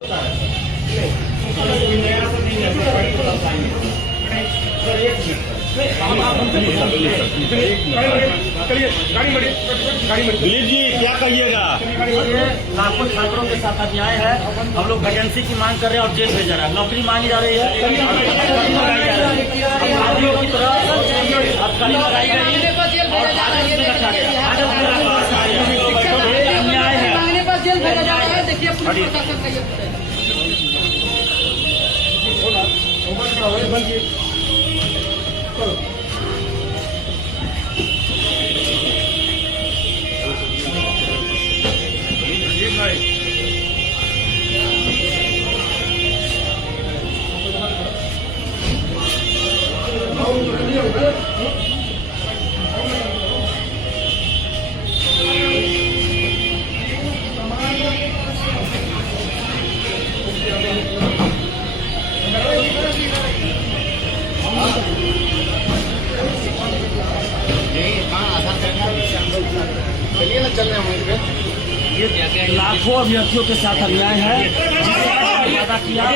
दिलीप जी क्या कहिएगा? लाखों छात्रों के साथ अन्याय है। हम लोग वैकेंसी की मांग कर रहे हैं और जेल भेजा रहा है। नौकरी मांगी जा रही है, अपराधियों की तरह अटकली लगाई गई और अन्याय है। जेल भेजा जा रहा है। देखिए पुलिस प्रशासन का ये ये लाखों अभ्यर्थियों के साथ अन्याय है। वादा किया